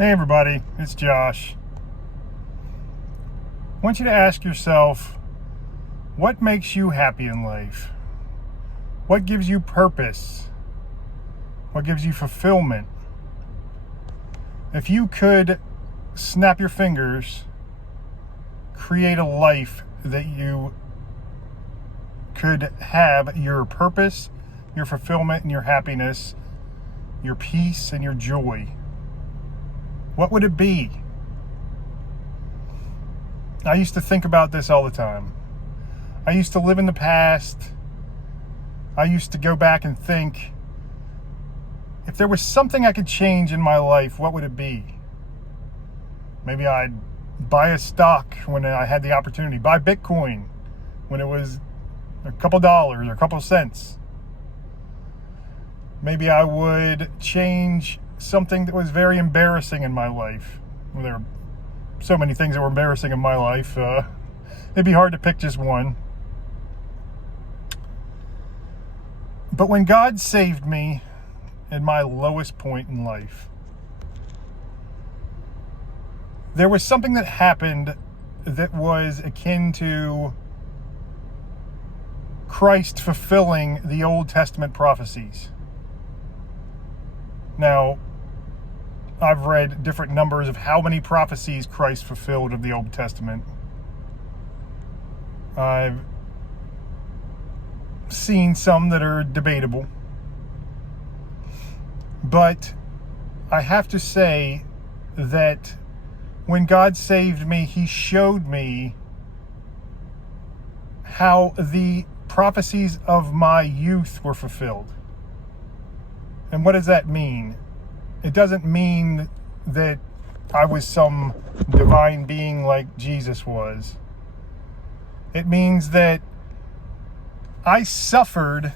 Hey everybody, it's Josh. I want you to ask yourself, what makes you happy in life? What gives you purpose? What gives you fulfillment? If you could snap your fingers, create a life that you could have your purpose, your fulfillment, and your happiness, your peace, and your joy, what would it be? I used to think about this all the time. I used to live in the past. I used to go back and think, if there was something I could change in my life, what would it be? Maybe I'd buy a stock when I had the opportunity, buy Bitcoin when it was a couple dollars or a couple cents. Maybe I would change something that was very embarrassing in my life. Well, there are so many things that were embarrassing in my life. It'd be hard to pick just one. But when God saved me at my lowest point in life, there was something that happened that was akin to Christ fulfilling the Old Testament prophecies. Now, I've read different numbers of how many prophecies Christ fulfilled of the Old Testament. I've seen some that are debatable. But I have to say that when God saved me, He showed me how the prophecies of my youth were fulfilled. And what does that mean? It doesn't mean that I was some divine being like Jesus was. It means that I suffered.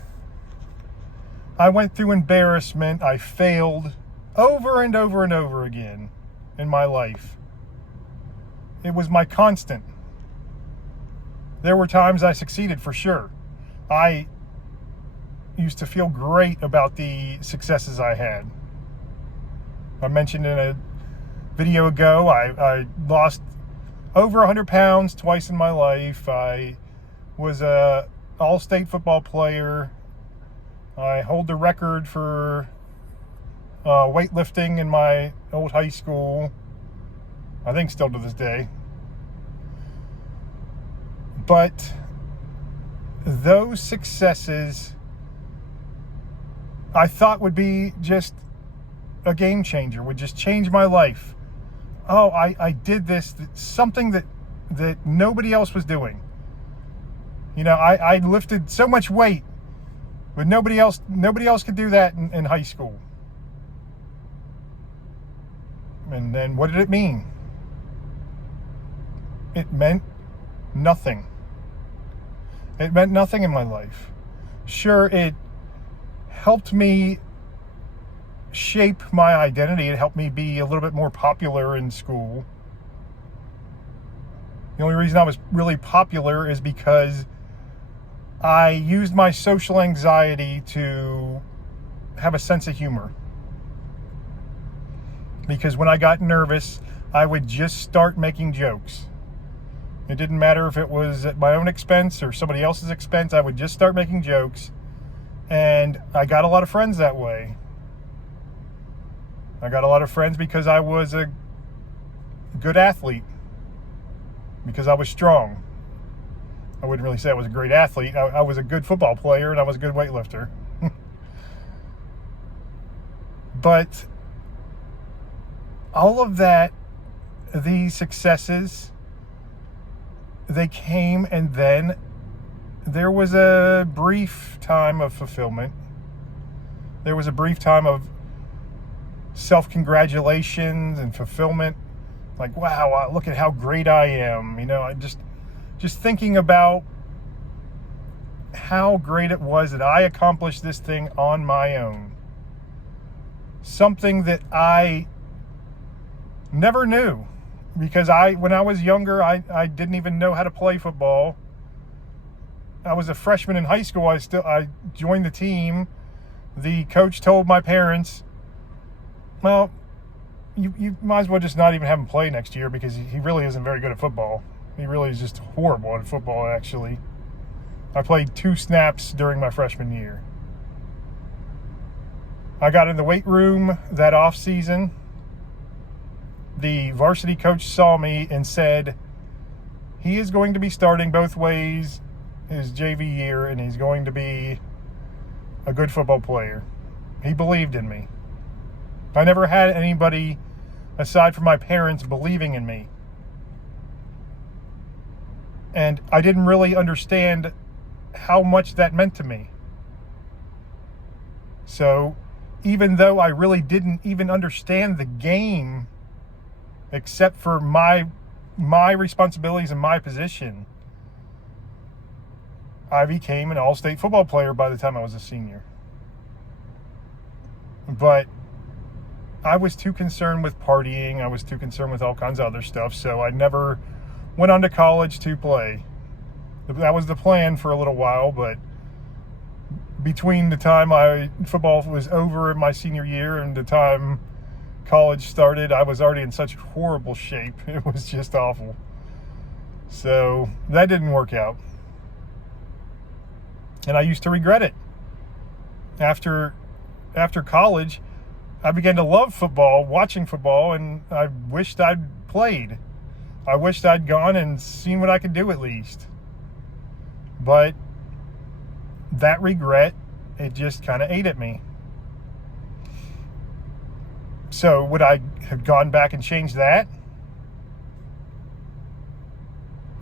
I went through embarrassment. I failed over and over and over again in my life. It was my constant. There were times I succeeded for sure. I used to feel great about the successes I had. I mentioned in a video ago, I lost over 100 pounds twice in my life. I was a all-state football player. I hold the record for weightlifting in my old high school. I think still to this day. But those successes I thought would be just a game changer, would just change my life. Oh, I did this, something that nobody else was doing. You know, I lifted so much weight, but nobody else could do that in high school. And then what did it mean? It meant nothing. It meant nothing in my life. Sure, it helped me shape my identity. It helped me be a little bit more popular in school. The only reason I was really popular is because I used my social anxiety to have a sense of humor. Because when I got nervous, I would just start making jokes. It didn't matter if it was at my own expense or somebody else's expense. I would just start making jokes. And I got a lot of friends that way. I got a lot of friends because I was a good athlete. Because I was strong. I wouldn't really say I was a great athlete. I was a good football player and I was a good weightlifter. But all of that, these successes, they came, and then there was a brief time of fulfillment. There was a brief time of self-congratulations and fulfillment. Like, wow, look at how great I am. You know, I just thinking about how great it was that I accomplished this thing on my own. Something that I never knew, because when I was younger, I didn't even know how to play football. I was a freshman in high school. I joined the team. The coach told my parents, well, you might as well just not even have him play next year because he really isn't very good at football. He really is just horrible at football, actually. I played 2 snaps during my freshman year. I got in the weight room that off season. The varsity coach saw me and said, he is going to be starting both ways his JV year, and he's going to be a good football player. He believed in me. I never had anybody, aside from my parents, believing in me. And I didn't really understand how much that meant to me. So, even though I really didn't even understand the game, except for my responsibilities and my position, I became an all-state football player by the time I was a senior. But I was too concerned with partying. I was too concerned with all kinds of other stuff, so I never went on to college to play. That was the plan for a little while, but between the time football was over in my senior year and the time college started, I was already in such horrible shape. It was just awful. So that didn't work out. And I used to regret it. After college, I began to love football, watching football, and I wished I'd played. I wished I'd gone and seen what I could do at least. But that regret, it just kind of ate at me. So would I have gone back and changed that?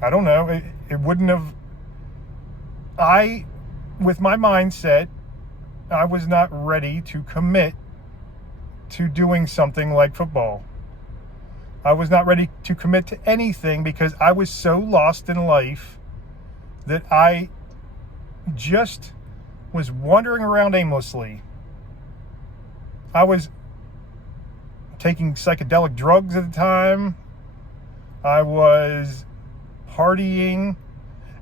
I don't know. It wouldn't have. With my mindset, I was not ready to commit to doing something like football. I was not ready to commit to anything because I was so lost in life that I just was wandering around aimlessly. I was taking psychedelic drugs at the time. I was partying.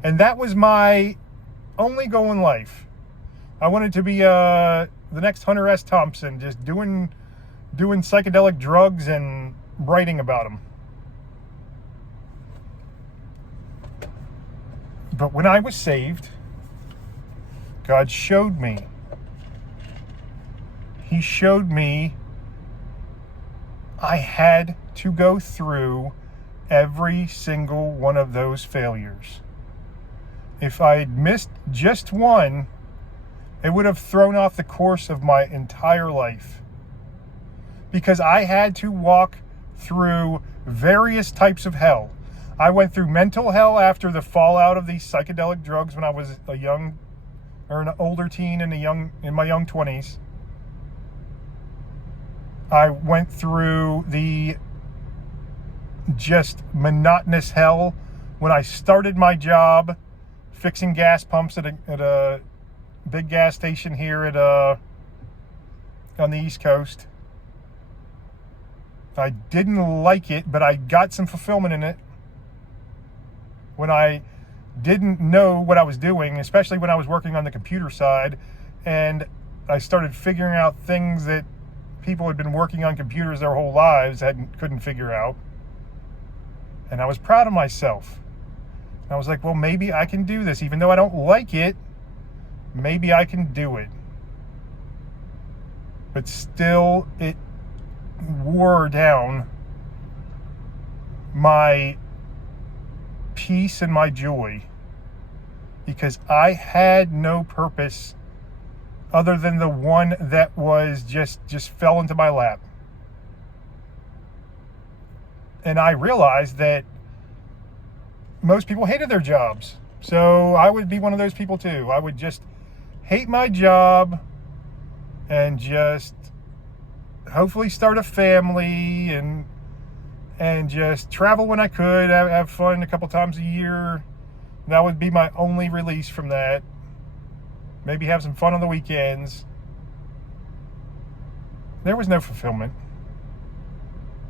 And that was my only goal in life. I wanted to be the next Hunter S. Thompson, just doing psychedelic drugs and writing about them. But when I was saved, God showed me. He showed me I had to go through every single one of those failures. If I had missed just one, it would have thrown off the course of my entire life. Because I had to walk through various types of hell. I went through mental hell after the fallout of these psychedelic drugs when I was an older teen in my young 20s. I went through the just monotonous hell when I started my job fixing gas pumps at a big gas station here on the East Coast. I didn't like it, but I got some fulfillment in it. When I didn't know what I was doing, especially when I was working on the computer side, and I started figuring out things that people had been working on computers their whole lives couldn't figure out. And I was proud of myself. And I was like, well, maybe I can do this. Even though I don't like it, maybe I can do it. But still, it wore down my peace and my joy, because I had no purpose other than the one that was just fell into my lap. And I realized that most people hated their jobs. So I would be one of those people too. I would just hate my job and just hopefully start a family and just travel when I could, have fun a couple times a year. That would be my only release from that. Maybe have some fun on the weekends. There was no fulfillment.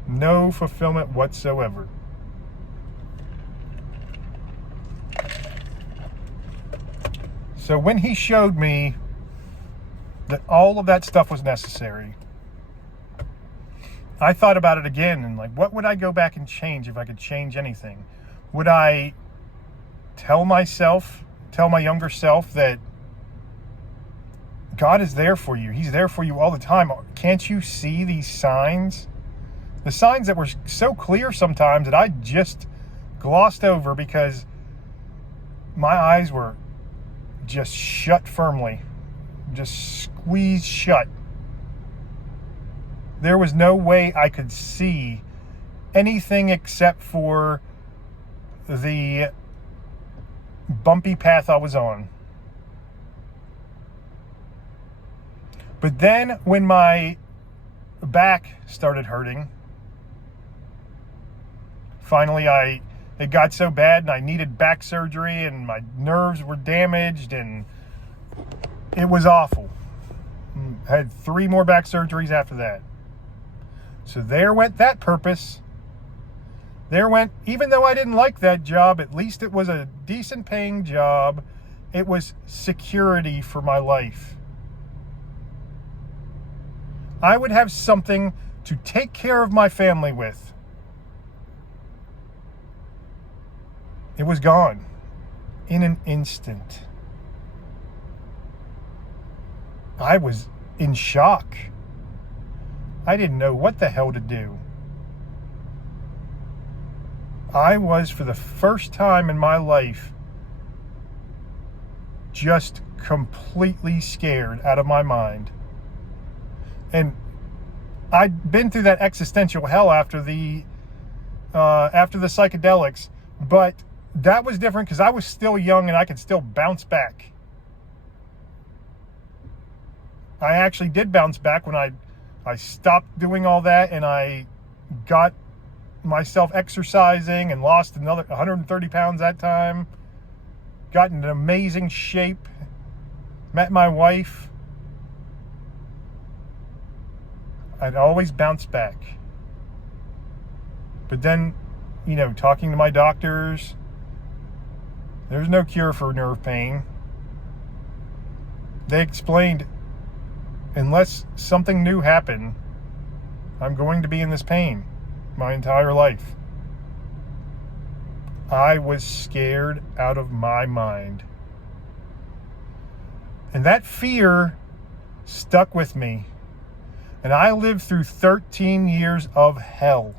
No fulfillment whatsoever. So when he showed me that all of that stuff was necessary, I thought about it again and like, what would I go back and change if I could change anything? Would I tell my younger self that God is there for you? He's there for you all the time. Can't you see these signs? The signs that were so clear sometimes that I just glossed over because my eyes were just shut firmly, just squeezed shut. There was no way I could see anything except for the bumpy path I was on. But then when my back started hurting, finally it got so bad and I needed back surgery and my nerves were damaged and it was awful. I had 3 more back surgeries after that. So there went that purpose. There went, even though I didn't like that job, at least it was a decent paying job. It was security for my life. I would have something to take care of my family with. It was gone in an instant. I was in shock. I didn't know what the hell to do. I was, for the first time in my life, just completely scared out of my mind. And I'd been through that existential hell after the psychedelics, but that was different because I was still young and I could still bounce back. I actually did bounce back when I stopped doing all that and I got myself exercising and lost another 130 pounds that time. Got in an amazing shape. Met my wife. I'd always bounce back. But then, talking to my doctors, there's no cure for nerve pain. They explained, unless something new happened, I'm going to be in this pain my entire life. I was scared out of my mind. And that fear stuck with me. And I lived through 13 years of hell.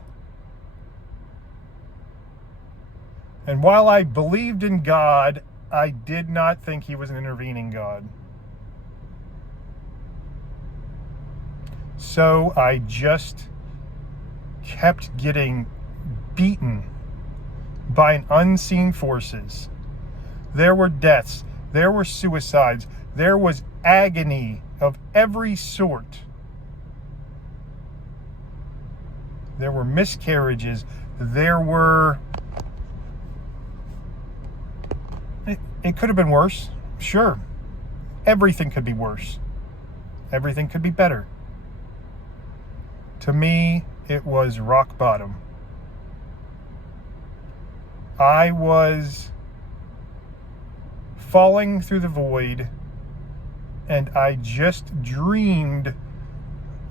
And while I believed in God, I did not think he was an intervening God. So I just kept getting beaten by unseen forces. There were deaths. There were suicides. There was agony of every sort. There were miscarriages. There were... It could have been worse. Sure. Everything could be worse. Everything could be better. To me, it was rock bottom. I was falling through the void, and I just dreamed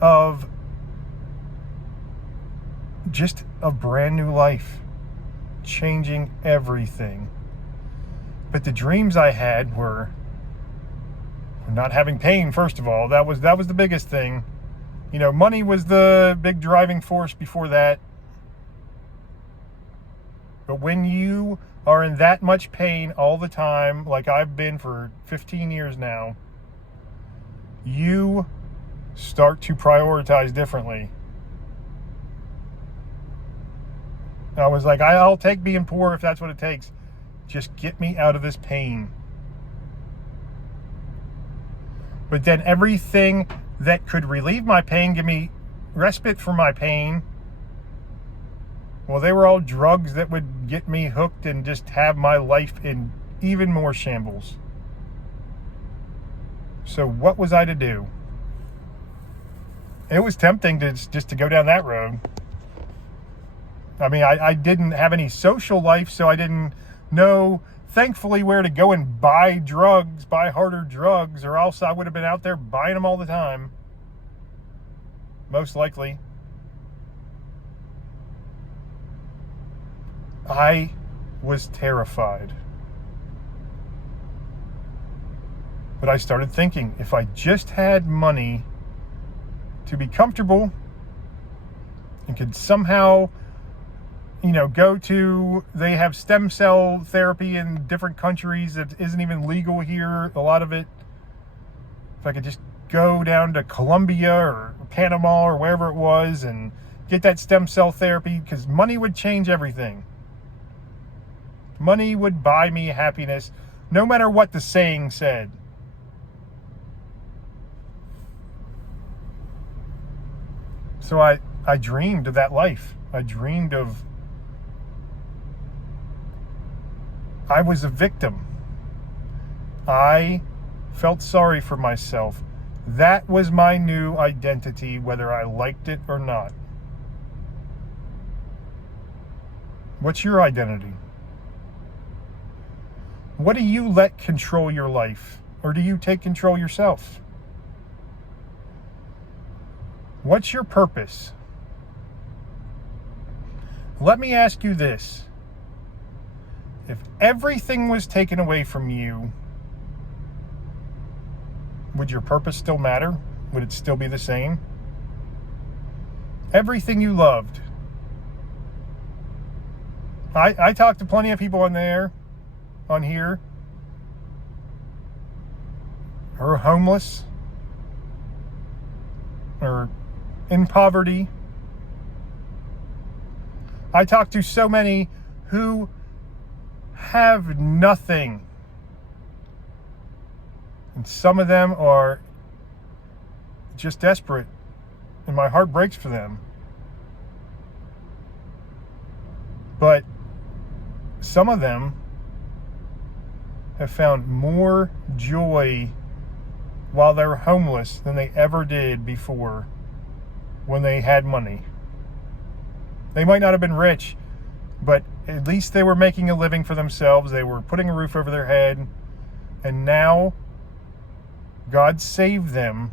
of just a brand new life, changing everything. But the dreams I had were not having pain, first of all. That was the biggest thing. Money was the big driving force before that. But when you are in that much pain all the time, like I've been for 15 years now, you start to prioritize differently. I was like, I'll take being poor if that's what it takes. Just get me out of this pain. But then everything that could relieve my pain, give me respite from my pain, well, they were all drugs that would get me hooked and just have my life in even more shambles. So what was I to do? It was tempting just to go down that road. I mean, I didn't have any social life, so I didn't know, thankfully, where to go and buy drugs, buy harder drugs, or else I would have been out there buying them all the time. Most likely. I was terrified. But I started thinking, if I just had money to be comfortable and could somehow, go to, they have stem cell therapy in different countries that isn't even legal here, a lot of it. If I could just go down to Colombia or Panama or wherever it was and get that stem cell therapy, because money would change everything. Money would buy me happiness, no matter what the saying said. So I dreamed of that life. I was a victim. I felt sorry for myself. That was my new identity, whether I liked it or not. What's your identity? What do you let control your life? Or do you take control yourself? What's your purpose? Let me ask you this. If everything was taken away from you, would your purpose still matter? Would it still be the same? Everything you loved. I talked to plenty of people on here, who are homeless or in poverty. I talk to so many who have nothing. And some of them are just desperate. And my heart breaks for them. But some of them have found more joy while they were homeless than they ever did before when they had money. They might not have been rich, but at least they were making a living for themselves. They were putting a roof over their head. And now God saved them.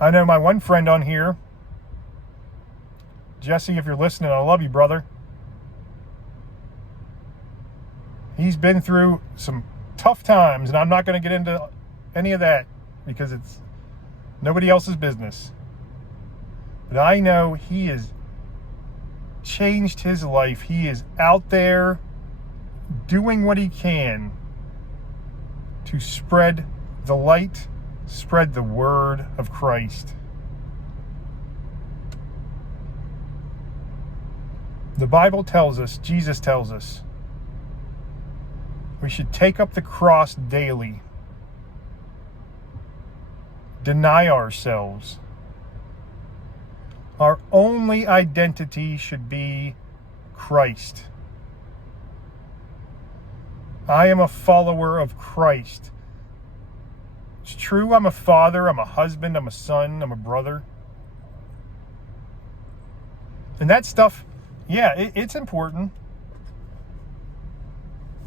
I know my one friend on here, Jesse, if you're listening, I love you, brother. He's been through some tough times, and I'm not going to get into any of that because it's nobody else's business. But I know he has changed his life. He is out there doing what he can to spread the light, spread the word of Christ. The Bible tells us, Jesus tells us, we should take up the cross daily, deny ourselves. Our only identity should be Christ. I am a follower of Christ. It's true, I'm a father, I'm a husband, I'm a son, I'm a brother. And that stuff, yeah, it's important.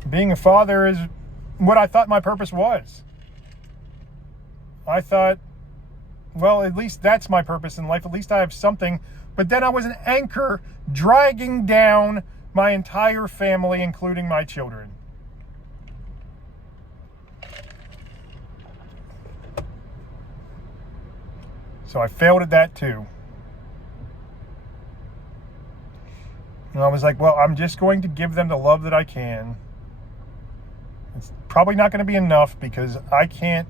Being a father is what I thought my purpose was. I thought, well, at least that's my purpose in life. At least I have something. But then I was an anchor dragging down my entire family, including my children. So I failed at that too. And I was like, well, I'm just going to give them the love that I can. It's probably not going to be enough because I can't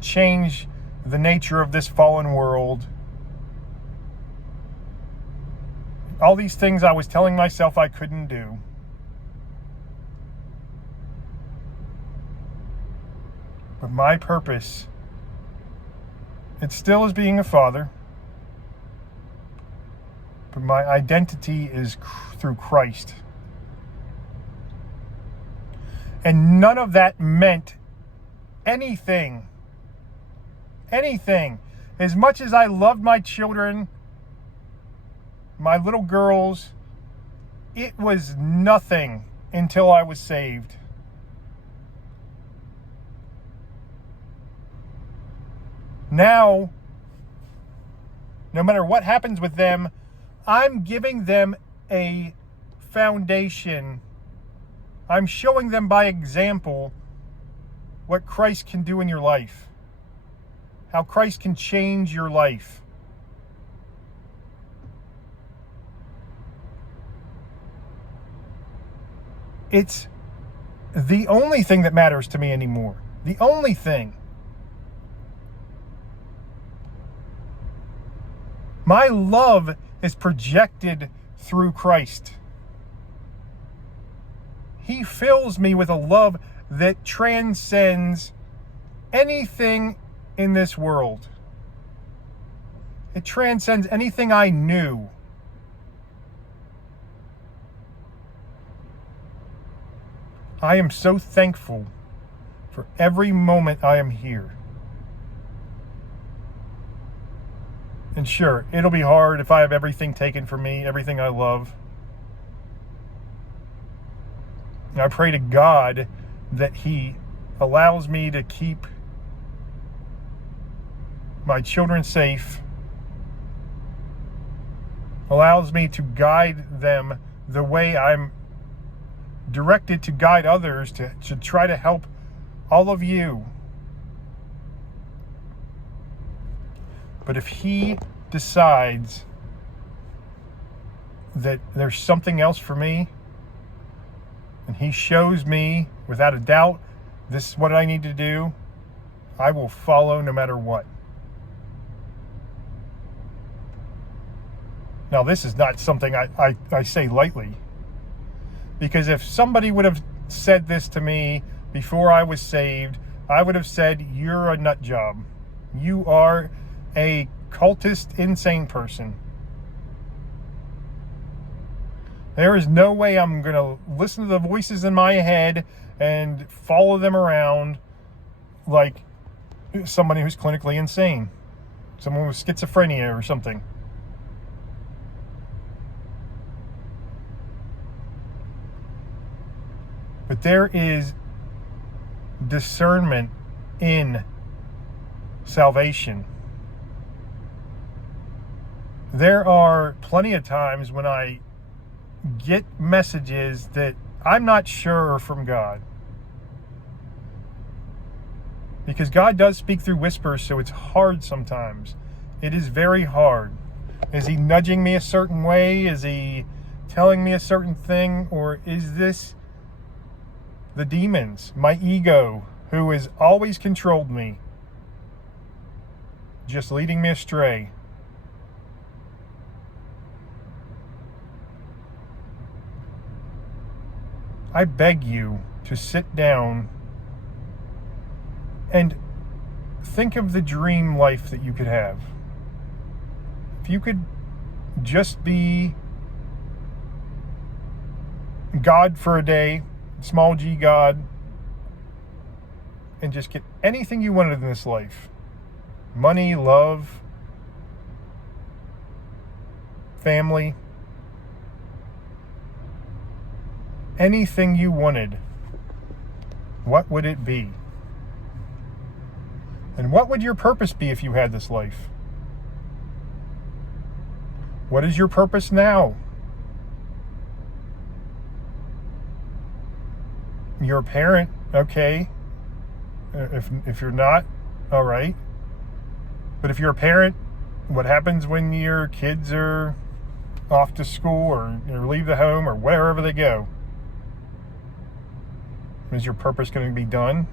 change the nature of this fallen world. All these things I was telling myself I couldn't do. But my purpose, it still is being a father. But my identity is through Christ. And none of that meant anything. Anything. As much as I loved my children, my little girls, it was nothing until I was saved. Now, No matter what happens with them, I'm giving them a foundation. I'm showing them by example what Christ can do in your life, how Christ can change your life. It's the only thing that matters to me anymore. The only thing. My love is projected through Christ. He fills me with a love that transcends anything in this world. It transcends anything I knew. I am so thankful for every moment I am here. And sure, it'll be hard if I have everything taken from me, everything I love. And I pray to God that He allows me to keep my children safe, allows me to guide them the way I'm directed to guide others, to try to help all of you. But if He decides that there's something else for me, and He shows me without a doubt, this is what I need to do, I will follow no matter what. Now, this is not something I say lightly, because if somebody would have said this to me before I was saved, I would have said, you're a nut job. You are a cultist, insane person. There is no way I'm going to listen to the voices in my head and follow them around like somebody who's clinically insane, someone with schizophrenia or something. But there is discernment in salvation. There are plenty of times when I get messages that I'm not sure are from God. Because God does speak through whispers, so it's hard sometimes. It is very hard. Is He nudging me a certain way? Is He telling me a certain thing? Or is this the demons, my ego, who has always controlled me, just leading me astray? I beg you to sit down and think of the dream life that you could have. If you could just be God for a day, small g God, and just get anything you wanted in this life. Money, love, family, anything you wanted, what would it be? And what would your purpose be if you had this life? What is your purpose now? You're a parent, okay. If you're not, all right. But if you're a parent, what happens when your kids are off to school or leave the home or wherever they go? Is your purpose going to be done?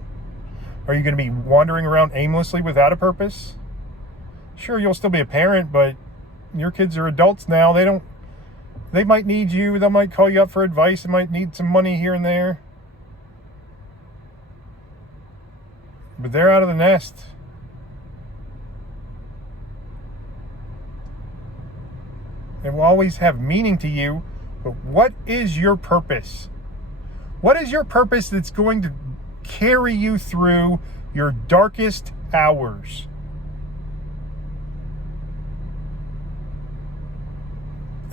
Are you going to be wandering around aimlessly without a purpose? Sure, you'll still be a parent, but your kids are adults now. They might need you. They might call you up for advice. They might need some money here and there. But they're out of the nest. It will always have meaning to you, but what is your purpose? What is your purpose that's going to carry you through your darkest hours?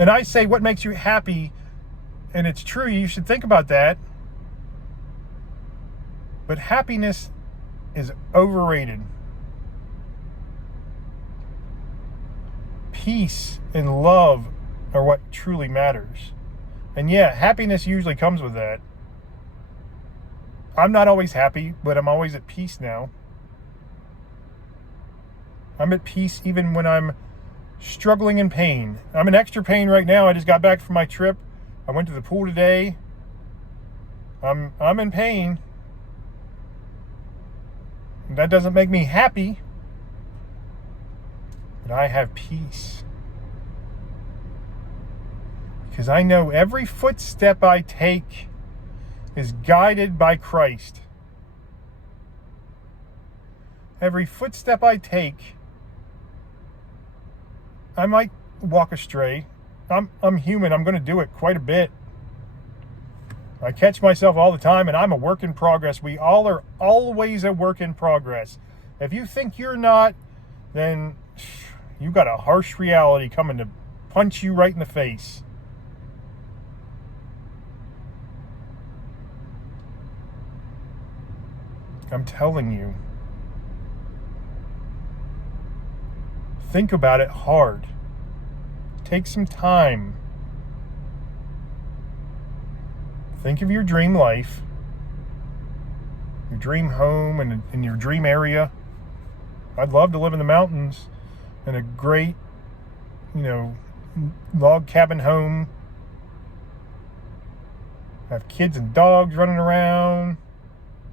And I say, what makes you happy? And it's true, you should think about that. But happiness is overrated. peace and love are what truly matters. And yeah, happiness usually comes with that. I'm not always happy, but I'm always at peace now. I'm at peace even when I'm struggling in pain. I'm in extra pain right now. I just got back from my trip. I went to the pool today. I'm in pain. That doesn't make me happy, but I have peace. Because I know every footstep I take is guided by Christ. Every footstep I take, I might walk astray. I'm human. I'm going to do it quite a bit. I catch myself all the time, and I'm a work in progress. We all are always a work in progress. If you think you're not, then you got a harsh reality coming to punch you right in the face. I'm telling you. Think about it hard. Take some time. Think of your dream life, your dream home, and in your dream area. I'd love to live in the mountains in a great, log cabin home. Have kids and dogs running around.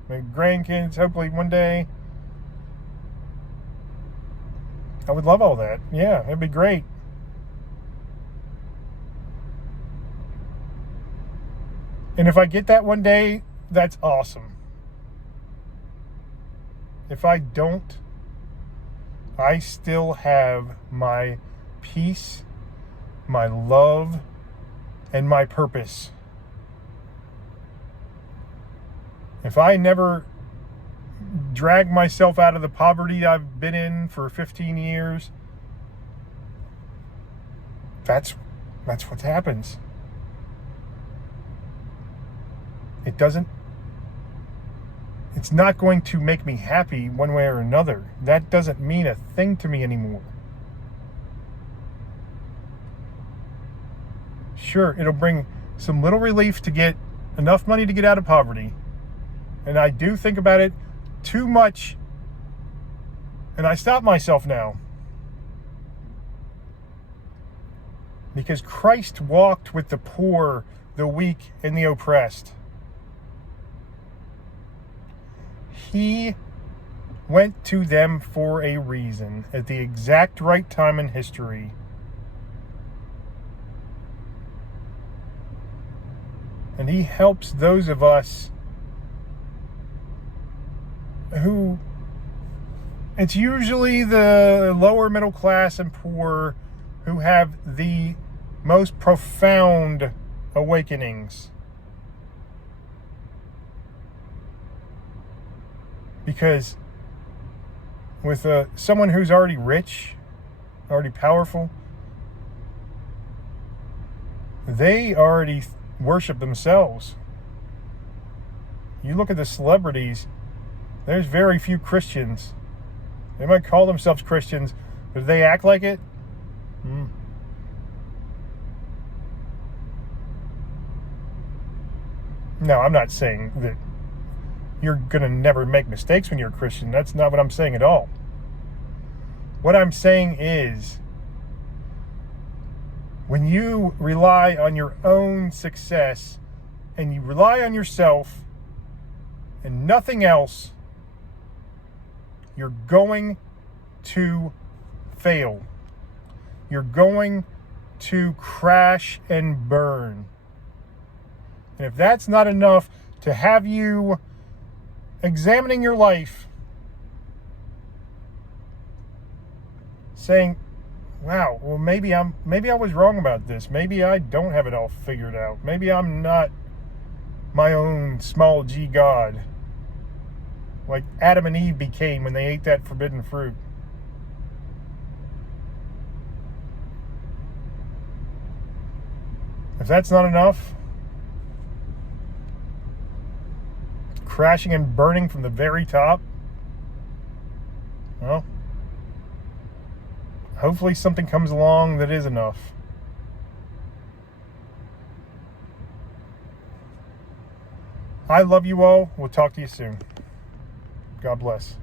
My grandkids, hopefully one day. I would love all that. Yeah, it'd be great. And if I get that one day, that's awesome. If I don't, I still have my peace, my love, and my purpose. If I never drag myself out of the poverty I've been in for 15 years, that's what happens. It's not going to make me happy one way or another. That doesn't mean a thing to me anymore. Sure, it'll bring some little relief to get enough money to get out of poverty. And I do think about it too much. And I stop myself now. Because Christ walked with the poor, the weak, and the oppressed. He went to them for a reason at the exact right time in history. And he helps those of us who, it's usually the lower middle class and poor who have the most profound awakenings. Because with someone who's already rich, already powerful, they already worship themselves. You look at the celebrities, there's very few Christians. They might call themselves Christians, but do they act like it? No, I'm not saying that you're going to never make mistakes when you're a Christian. That's not what I'm saying at all. What I'm saying is, when you rely on your own success and you rely on yourself and nothing else, you're going to fail. You're going to crash and burn. And if that's not enough to have you examining your life, saying, wow, well, maybe I was wrong about this. Maybe I don't have it all figured out. Maybe I'm not my own small g God, like Adam and Eve became when they ate that forbidden fruit. If that's not enough, crashing and burning from the very top, well, hopefully something comes along that is enough. I love you all. We'll talk to you soon. God bless.